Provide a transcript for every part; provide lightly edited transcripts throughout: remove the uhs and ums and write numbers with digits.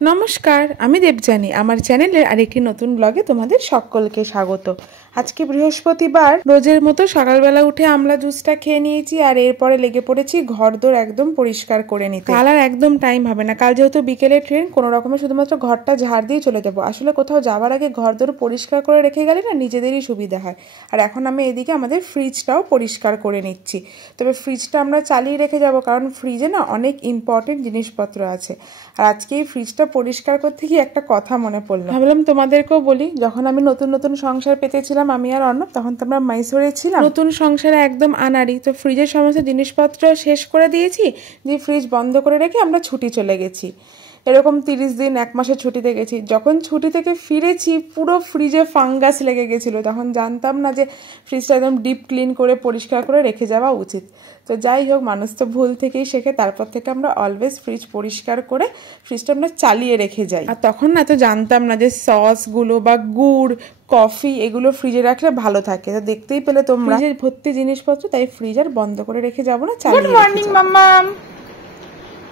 নমস্কার, আমি দেবযানী। আমার চ্যানেলের আরেকটি নতুন ব্লগে তোমাদের সকলকে স্বাগত। আজকে বৃহস্পতিবার, রোজের মতো সকালবেলা উঠে আমলা জুসটা খেয়ে নিয়েছি আর এরপরে লেগে পড়েছি ঘরদোর একদম পরিষ্কার করে নিতে। কাল আর একদম টাইম হবে না। কাল যেহেতু বিকেলে ট্রেন, কোনো রকমে শুধুমাত্র ঘরটা ঝাড় দিয়ে চলে যাবো। আসলে কোথাও যাওয়ার আগে ঘরদোর পরিষ্কার করে রেখে গেলে না নিজেদেরই সুবিধা হয়। আর এখন আমি এদিকে আমাদের ফ্রিজটাও পরিষ্কার করে নিচ্ছি। তবে ফ্রিজটা আমরা চালিয়ে রেখে যাব, কারণ ফ্রিজে না অনেক ইম্পর্টেন্ট জিনিসপত্র আছে। আর আজকে এই ফ্রিজটা পরিষ্কার করতে গিয়ে একটা কথা মনে পড়লো, ভাবলাম তোমাদেরকেও বলি। যখন আমি নতুন নতুন সংসার পেতেছিলাম, আমি আর অর্ণব, তখন তো আমরা মাইসোরে ছিলাম। নতুন সংসারে একদম আনাড়ি, তো ফ্রিজের সমস্ত জিনিসপত্র শেষ করে দিয়েছি, দিয়ে ফ্রিজ বন্ধ করে রেখে আমরা ছুটি চলে গেছি। এরকম 30 দিন 1 মাসের ছুটিতে গেছি। যখন ছুটি থেকে ফিরেছি পুরো ফ্রিজে ফাঙ্গাস লেগে গেছিলো। তখন জানতাম না যে ফ্রিজটা একদম ডিপ ক্লিন করে পরিষ্কার করে রেখে যাওয়া উচিত। তো যাই হোক, মানুষ তো ভুল থেকেই শেখে। তারপর থেকে আমরা অলওয়েজ ফ্রিজ পরিষ্কার করে ফ্রিজটা আমরা চালিয়ে রেখে যাই। আর তখন না তো জানতাম না যে সসগুলো বা গুড়, কফি এগুলো ফ্রিজে রাখলে ভালো থাকে। তো দেখতেই পেলে তোমরা, ফ্রিজের ভর্তি জিনিসপত্র, তাই ফ্রিজ আর বন্ধ করে রেখে যাবো না, চালিয়ে। গুড মর্নিং মাম্মা।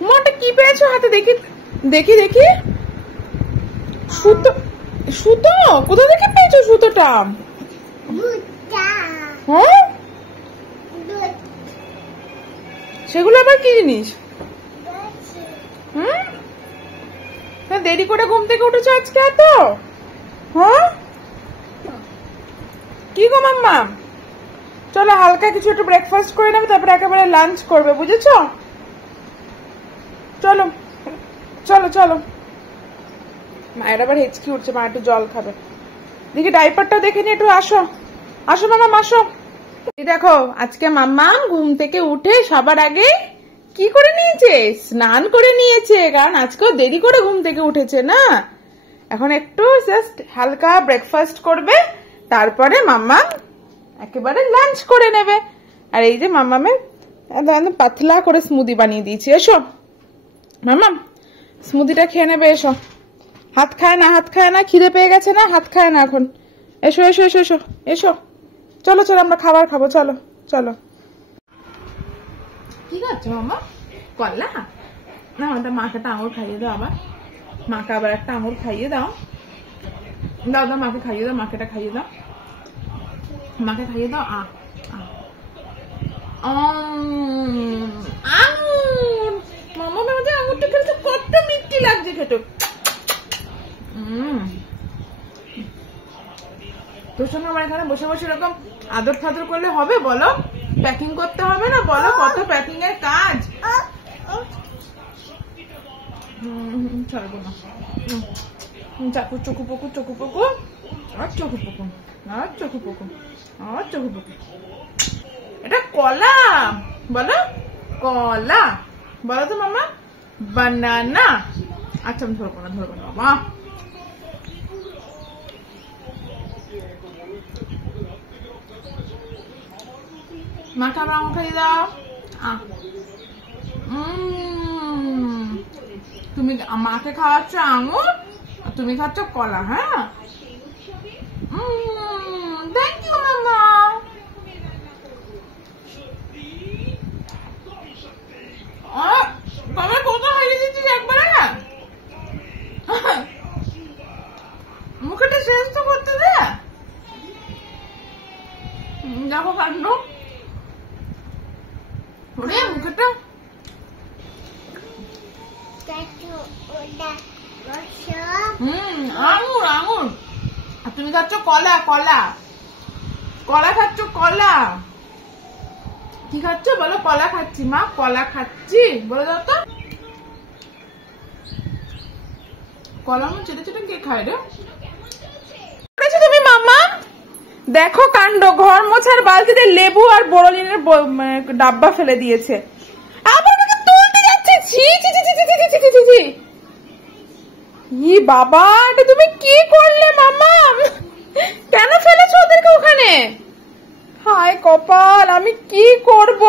মোটা কি পেয়েছো হাতে? দেখি দেখি দেখি। সুতো? সুতো কোথা থেকে পেয়েছো সুতোটা? হ্যাঁ, সেগুলো আবার কি জিনিস? দেরি করে ঘুম থেকে উঠেছো আজকে এত? হ্যাঁ, কি গো মাম্মা? চলো হালকা কিছু একটু ব্রেকফাস্ট করে নেবে, তারপরে একেবারে লাঞ্চ করবে, বুঝেছো? চলো চলো চলো। মায়ের আবার হেঁচকি উঠছে, মা একটু জল খাবে। দেখি ডাইপারটা দেখে নি, একটু আসো আসো মাম্মা, আসো। দেখো আজকে মাম্মা ঘুম থেকে উঠে সবার আগে কি করে নিয়েছে? স্নান করে নিয়েছে, কারণ আজকেও দেরি করে ঘুম থেকে উঠেছে না। এখন একটু জাস্ট হালকা ব্রেকফাস্ট করবে, তারপরে মাম্মা একেবারে লাঞ্চ করে নেবে। আর এই যে মাম্মামের একদম পাতলা করে স্মুদি বানিয়ে দিয়েছি। এসো মাম্মা, স্মুদিটা খেয়ে নেবে, এসো। হাত খায় না, হাত খায় না, খিদে পেয়ে গেছে না, হাত খায় না এখন। এসো এসো এসো এসো এসো। চলো চলো আমরা খাবার খাবো, চলো চলো। কি খাচ্ছো মাম্মা? কলা? না, ওটা মাকে একটা আঙুর খাইয়ে দাও। আবার মাকে আবার একটা আঙুর খাইয়ে দাও। দাও দাও, মাকে খাইয়ে দাও, মাকে এটা খাইয়ে দাও, মাকে খাইয়ে দাও। আঙুর মাম্মা, আমাদের আঙুরটা খেতে কত মিষ্টি লাগছে খেতে। তোর সঙ্গে আমার এখানে বসে বসে এরকম আদর ফাদর করলে হবে বলো? প্যাকিং করতে হবে না বলো? কত প্যাকিং এর কাজ। ছাড়বো না। চাকু চকু পকু চকু পকু আর চকু পকু আর চকু পকু আর চকু পকু। এটা কলা বলো, কলা বলো তো মামা। বানানা। আচ্ছা আমি ধরবো না, ধরবো না বাবা। মাকে আবার আঙুর খাইয়ে দাও। তুমি মাকে খাওয়াচ্ছ আঙুর, তুমি খাচ্ছ কলা। হ্যাঁ, থ্যাংক ইউ মামা। তোমার কোথাও খাইয়ে দিচ্ছিস একবারে? মুখেটা শেষ তো করতে দে। দেখো কাণ্ড, মুখেটা। আঙুর আঙুর, আর তুমি খাচ্ছ কলা। কলা কলা খাচ্ছ, কলা। কি খাচ্ছ বলো? কলা খাচ্ছি মা, কলা খাচ্ছি বলে দাও তো। কলা চেটে চেটে কে খায় রে? তুমি মামা দেখো কাণ্ড, ঘর মোছার বালতিতে লেবু আর বোরোলিনের ডাব্বা ফেলে দিয়েছে। আবার তুলতে যাচ্ছে। ই বাবা, এটা তুমি কি করলে মামা? কেন ফেলেছো ওদেরকে ওখানে? হায় কপাল, আমি কি করব?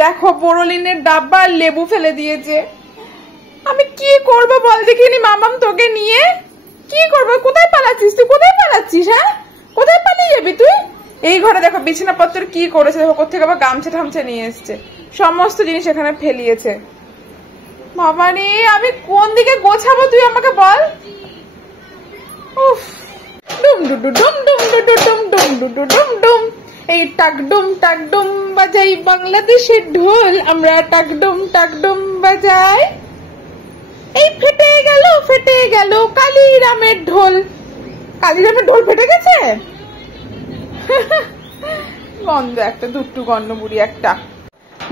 দেখো বোরোলিনের ডাব্বা আর লেবু ফেলে দিয়েছে। আমি কি করবো বল দেখিনি মামাম, তোকে নিয়ে কি করবো? কোথায় পালাচ্ছিস তুই? কোথায় পালাচ্ছিস? হ্যাঁ, কোথায় পালিয়ে যাবি তুই? এই ঘরে দেখো বিছানাপত্র কি করেছে, দেখো কোথেকে আবার গামছা ঠামছা নিয়ে এসছে, সমস্ত জিনিস এখানে ফেলিয়েছে। বাবা রে, আমি কোন দিকে গোছাবো তুই আমাকে বল। উফ, ডুম ডুম ডুম ডুম ডুম ডুম ডুম ডুম ডুম, এই টাকডুম বাজাই বাংলাদেশের ঢোল, আমরা টাকডুম বাজাই। এই ফেটে গেল কালিরামের ঢোল। কালিরামের ঢোল ফেটে গেছে। গন্ধ একটা, দুট্টু গন্ধ বুড়ি একটা।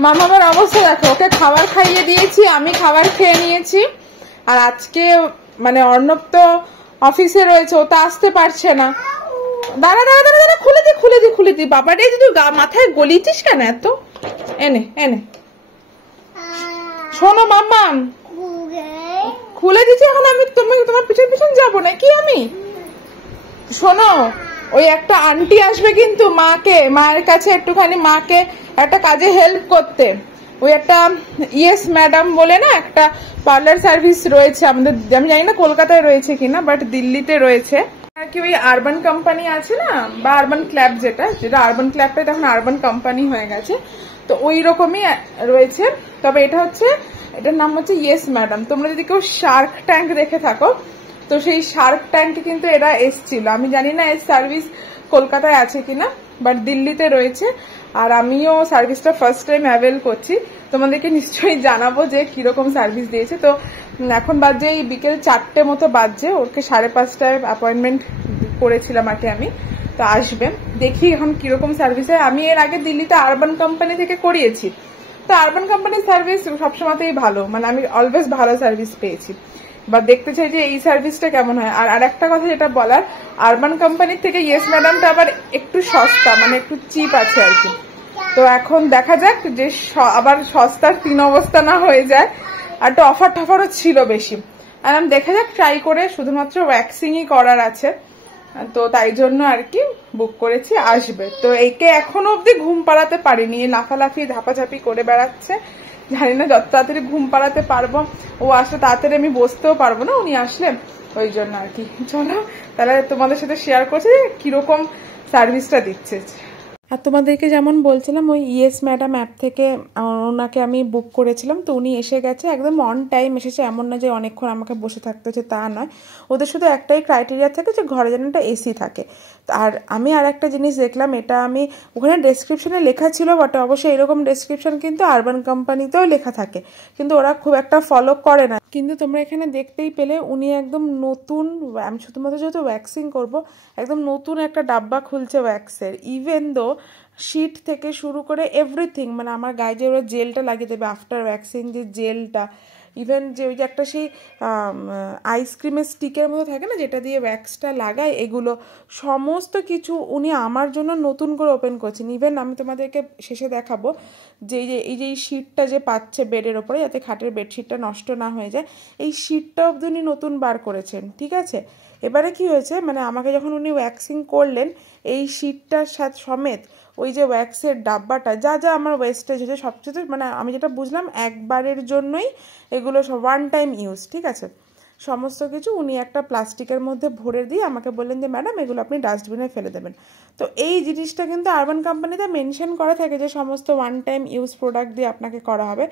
মামার অবস্থা দেখো, ওকে খাবার খাইয়ে দিয়েছি, আমি খাবার খেয়ে নিয়েছি। আর আজকে মানে অর্ণব তো অফিসে রয়েছে, ও তো আসতে পারছে না। দাঁড়া খুলে দি বাবা রে, তুই মাথায় গলিয়েছিস কেন এত? এনে শোনো মাম্মা, খুলে দিচ্ছি এখন। আমি তোমার পিছন যাবো নাকি আমি? শোনো, ওই একটা আন্টি আসবে কিন্তু মায়ের কাছে একটুখানি মাকে একটা কাজে হেল্প করতে। ওই একটা ইয়েস ম্যাডাম বলে না একটা পার্লার সার্ভিস রয়েছে আমাদের, আমি জানি না কলকাতায় রয়েছে কিনা, বাট দিল্লিতে রয়েছে আর কি। ওই আরবান কোম্পানি আছে না, বা আরবান ক্ল্যাব, যেটা আরবান ক্ল্যাবটা তখন আরবান কোম্পানি হয়ে গেছে, তো ওই রকমই রয়েছে। তবে এটার নাম হচ্ছে ইয়েস ম্যাডাম। তোমরা যদি কেউ শার্ক ট্যাঙ্ক দেখে থাকো, তো সেই শার্ক ট্যাঙ্কে কিন্তু এরা এসছিল। আমি জানি না এই সার্ভিস কলকাতায় আছে কিনা, বাট দিল্লিতে রয়েছে। আর আমিও সার্ভিসটা ফার্স্ট টাইম অ্যাভেল করছি, তোমাদেরকে নিশ্চয়ই জানাবো যে কিরকম সার্ভিস দিয়েছে। তো এখন বাজে এই বিকেল 4টে মতো বাজছে, ওকে 5:30টায় অ্যাপয়েন্টমেন্ট করেছিলাম আর কি আমি, তো আসবে। দেখি এখন কিরকম সার্ভিস হয়। আমি এর আগে দিল্লিতে আরবান কোম্পানি থেকে করিয়েছি, তো আরবান কোম্পানির সার্ভিস সবসময়তেই ভালো, মানে আমি অলওয়েজ ভালো সার্ভিস পেয়েছি। বা দেখতে চাই যে এই সার্ভিসটা কেমন হয়। আর একটা কথা যেটা বলার, আরবান কোম্পানির থেকে ইয়েস ম্যাডামটা আবার একটু সস্তা, মানে একটু চিপ আছে আর কি। তো এখন দেখা যাক যে আবার সস্তার 3 অবস্থা না হয়ে যায়। আর একটা অফার টফারও ছিল বেশি। আর আমি দেখা যাক, ট্রাই করে, শুধুমাত্র ওয়্যাক্সিংই করার আছে, তো তাই জন্য আর কি বুক করেছি, আসবে। তো একে এখনো অব্দি ঘুম পাড়াতে পারিনি, লাফালাফি ধাপাঝাপি করে বেড়াচ্ছে। জানি না যত তাড়াতাড়ি ঘুম পাড়াতে পারবো, ও আসলে তাড়াতাড়ি আমি বসতেও পারবো না উনি আসলে, ওই জন্য আর কি। চলো তাহলে তোমাদের সাথে শেয়ার করছি কিরকম সার্ভিসটা দিচ্ছে। আর তোমাদেরকে যেমন বলছিলাম, ওই ইয়েস ম্যাডাম অ্যাপ থেকে ওনাকে আমি বুক করেছিলাম, তো উনি এসে গেছে, একদম অন টাইম এসেছে। এমন না যে অনেকক্ষণ আমাকে বসে থাকতে হচ্ছে, তা নয়। ওদের শুধু একটাই ক্রাইটেরিয়া থাকে যে ঘরে যেন একটা এসি থাকে। আর আমি আর একটা জিনিস দেখলাম, এটা আমি ওখানে ডেসক্রিপশনে লেখা ছিল বটে, অবশ্যই এরকম ডেসক্রিপশন কিন্তু আরবান কোম্পানিতেও লেখা থাকে, কিন্তু ওরা খুব একটা ফলো করে না। কিন্তু তোমরা এখানে দেখতেই পেলে উনি একদম নতুন, আমি শুধুমাত্র যেহেতু ওয়্যাক্সিং করব, একদম নতুন একটা ডাব্বা খুলছে ওয়্যাক্সের। ইভেন দো শিট থেকে শুরু করে এভরিথিং, মানে আমার গায়ে যে ওরা জেলটা লাগিয়ে দেবে আফটার ওয়্যাক্সিং, যে জেলটা, ইভেন যে ওই যে একটা সেই আইসক্রিমের স্টিকের মতো থাকে না, যেটা দিয়ে ওয়্যাক্সটা লাগায়, এগুলো সমস্ত কিছু উনি আমার জন্য নতুন করে ওপেন করছেন। ইভেন আমি তোমাদেরকে শেষে দেখাবো যে এই যে শিটটা যে পাচ্ছে বেডের ওপরে, যাতে খাটের বেডশিটটা নষ্ট না হয়ে যায়, এই শিটটা অবধি উনি নতুন বার করেছেন, ঠিক আছে। এবারে কি হয়েছে, মানে আমাকে যখন উনি ওয়্যাক্সিং করলেন, এই শিটটার সাথে সমেত ওই যে ওয়্যাক্সের ডাব্বাটা, যা যা আমার ওয়েস্টেজ হয়েছে সবচেয়ে, মানে আমি যেটা বুঝলাম একবারের জন্যই এগুলো সব ওয়ান টাইম ইউজ, ঠিক আছে। সমস্ত কিছু উনি একটা প্লাস্টিকের মধ্যে ভরে দিয়ে আমাকে বললেন যে ম্যাডাম এগুলো আপনি ডাস্টবিনে ফেলে দেবেন। তো এই জিনিসটা কিন্তু আরবান কোম্পানিতে মেনশন করা থাকে যে সমস্ত ওয়ান টাইম ইউজ প্রোডাক্ট দিয়ে আপনাকে করা হবে,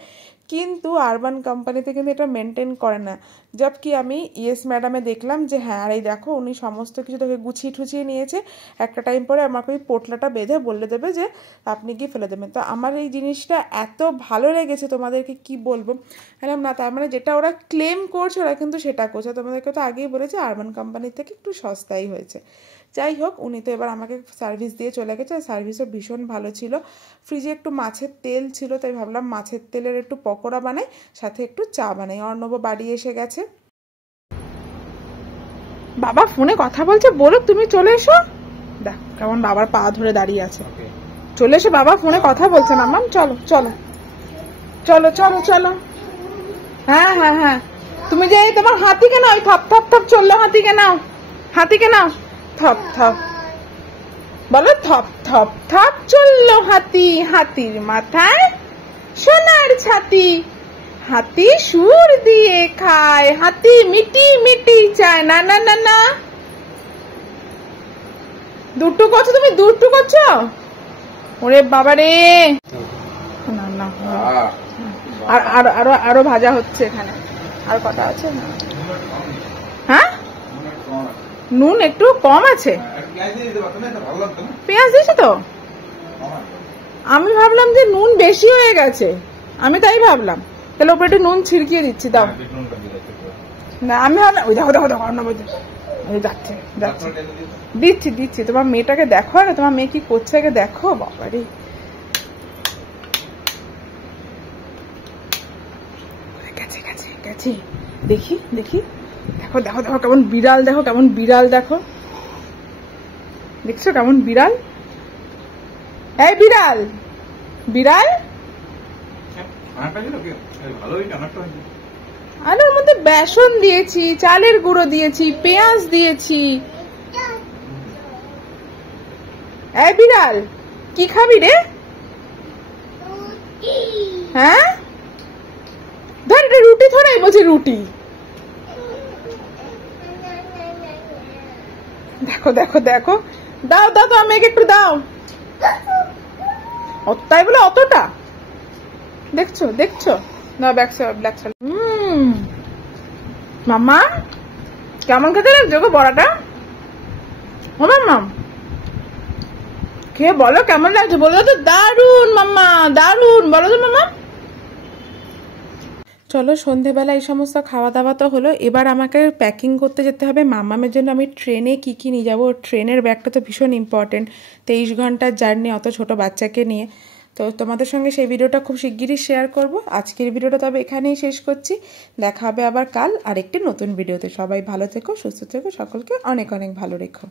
কিন্তু আরবান কোম্পানিতে কিন্তু এটা মেনটেন করে না। জব কি আমি ইয়েস ম্যাডামে দেখলাম যে হ্যাঁ, আর এই দেখো উনি সমস্ত কিছু তোকে গুছিয়ে ঠুছিয়ে নিয়েছে, একটা টাইম পরে আমাকে ওই পোটলাটা বেঁধে বলে দেবে যে আপনি কি ফেলে দেবেন। তো আমার এই জিনিসটা এত ভালো লেগেছে, তোমাদেরকে কি বলবো। না, তার মানে যেটা ওরা ক্লেম করছে ওরা কিন্তু সেটা করছে। তোমাদেরকে তো আগেই বলেছে আরবান কোম্পানির থেকে একটু সস্তাই হয়েছে। যাই হোক, উনি তো এবার আমাকে সার্ভিস দিয়ে চলে গেছে, সার্ভিসও ভীষণ ভালো ছিল। ফ্রিজে একটু মাছের তেল ছিল, তাই ভাবলাম মাছের তেলের একটু পকোড়া বানাই, সাথে একটু চা বানাই। অর্ণব বাড়ি এসে গেছে। বাবা ফোনে কথা বলছে, বলুক তুমি চলে এসো। দেখ কেমন বাবার পা ধরে দাঁড়িয়ে আছে। চলে এসো, বাবা ফোনে কথা বলছে। মাম্মাম চলো চলো চলো চলো চলো। হ্যাঁ হ্যাঁ হ্যাঁ, তুমি যে তোমার হাতিকে নাও, থপ থপ থপ চললো, হাতিকে নাও, হাতিকে নাও, থপ থপ বলো, থপ থপ থপ চললো হাতি, হাতির মাথায় সোনার ছাতি, হাতি সুর দিয়ে খায়, হাতি মিটি মিটি চায়, না না না না। দুটু করছো তুমি, দুটু করছো, ওরে বাবা রে। না না আর আরো আরো আরো ভাজা হচ্ছে এখানে। আর কটা আছে? হ্যাঁ, নুন একটু কম আছে। পেঁয়াজ দিয়েছে তো, আমি ভাবলাম যে নুন বেশি হয়ে গেছে, আমি তাই ভাবলাম। তাহলে ওপরে একটু নুন ছিড়কিয়ে দিচ্ছি, দাও। না আমি ভাবলাম ওই দেখো দেখো দেখো যাচ্ছে যাচ্ছে, দিচ্ছি দিচ্ছি। তোমার মেয়েটাকে দেখো, আগে তোমার মেয়ে কি করছে আগে দেখো। বাবারে, গেছে গেছে গেছে, দেখি দেখি, দেখো দেখো দেখো কেমন বিড়াল, দেখো কেমন বিড়াল, দেখো দেখছো কেমন বিড়াল। এই বিড়াল, বিড়াল, আলুর মধ্যে বেসন দিয়েছি, চালের গুঁড়ো দিয়েছি, পেঁয়াজ দিয়েছি। এই বিড়াল, কি খাবি রে? হ্যাঁ, ধর রুটি, থোড়াই বলছি রুটি। দেখো দেখো দেখো, দাও দাও তো, আমাকে একটু দাও। তাই বলে অতটা, দেখছো দেখছো, না ব্যাক সাইড। মাম্মা কেমন খেতে লাগছে গো বড়াটা? ও মাম্মা খেয়ে বলো কেমন লাগছে, বলো তো। দারুন মাম্মা, দারুন, বলো তো মাম্মা। চলো, সন্ধেবেলা এই সমস্ত খাওয়া দাওয়া তো হলো, এবার আমাকে প্যাকিং করতে যেতে হবে মাম্মামের জন্য। আমি ট্রেনে কি কি নিয়ে যাবো, ট্রেনের ব্যাগটা তো ভীষণ ইম্পর্টেন্ট, 23 ঘন্টার জার্নি অত ছোট বাচ্চাকে নিয়ে। তো তোমাদের সঙ্গে সেই ভিডিওটা খুব শিগগিরই শেয়ার করব। আজকের ভিডিওটা তবে এখানেই শেষ করছি, দেখা হবে আবার কাল আরেকটি নতুন ভিডিওতে। সবাই ভালো থেকো, সুস্থ থেকো, সকলকে অনেক অনেক ভালো রেখো।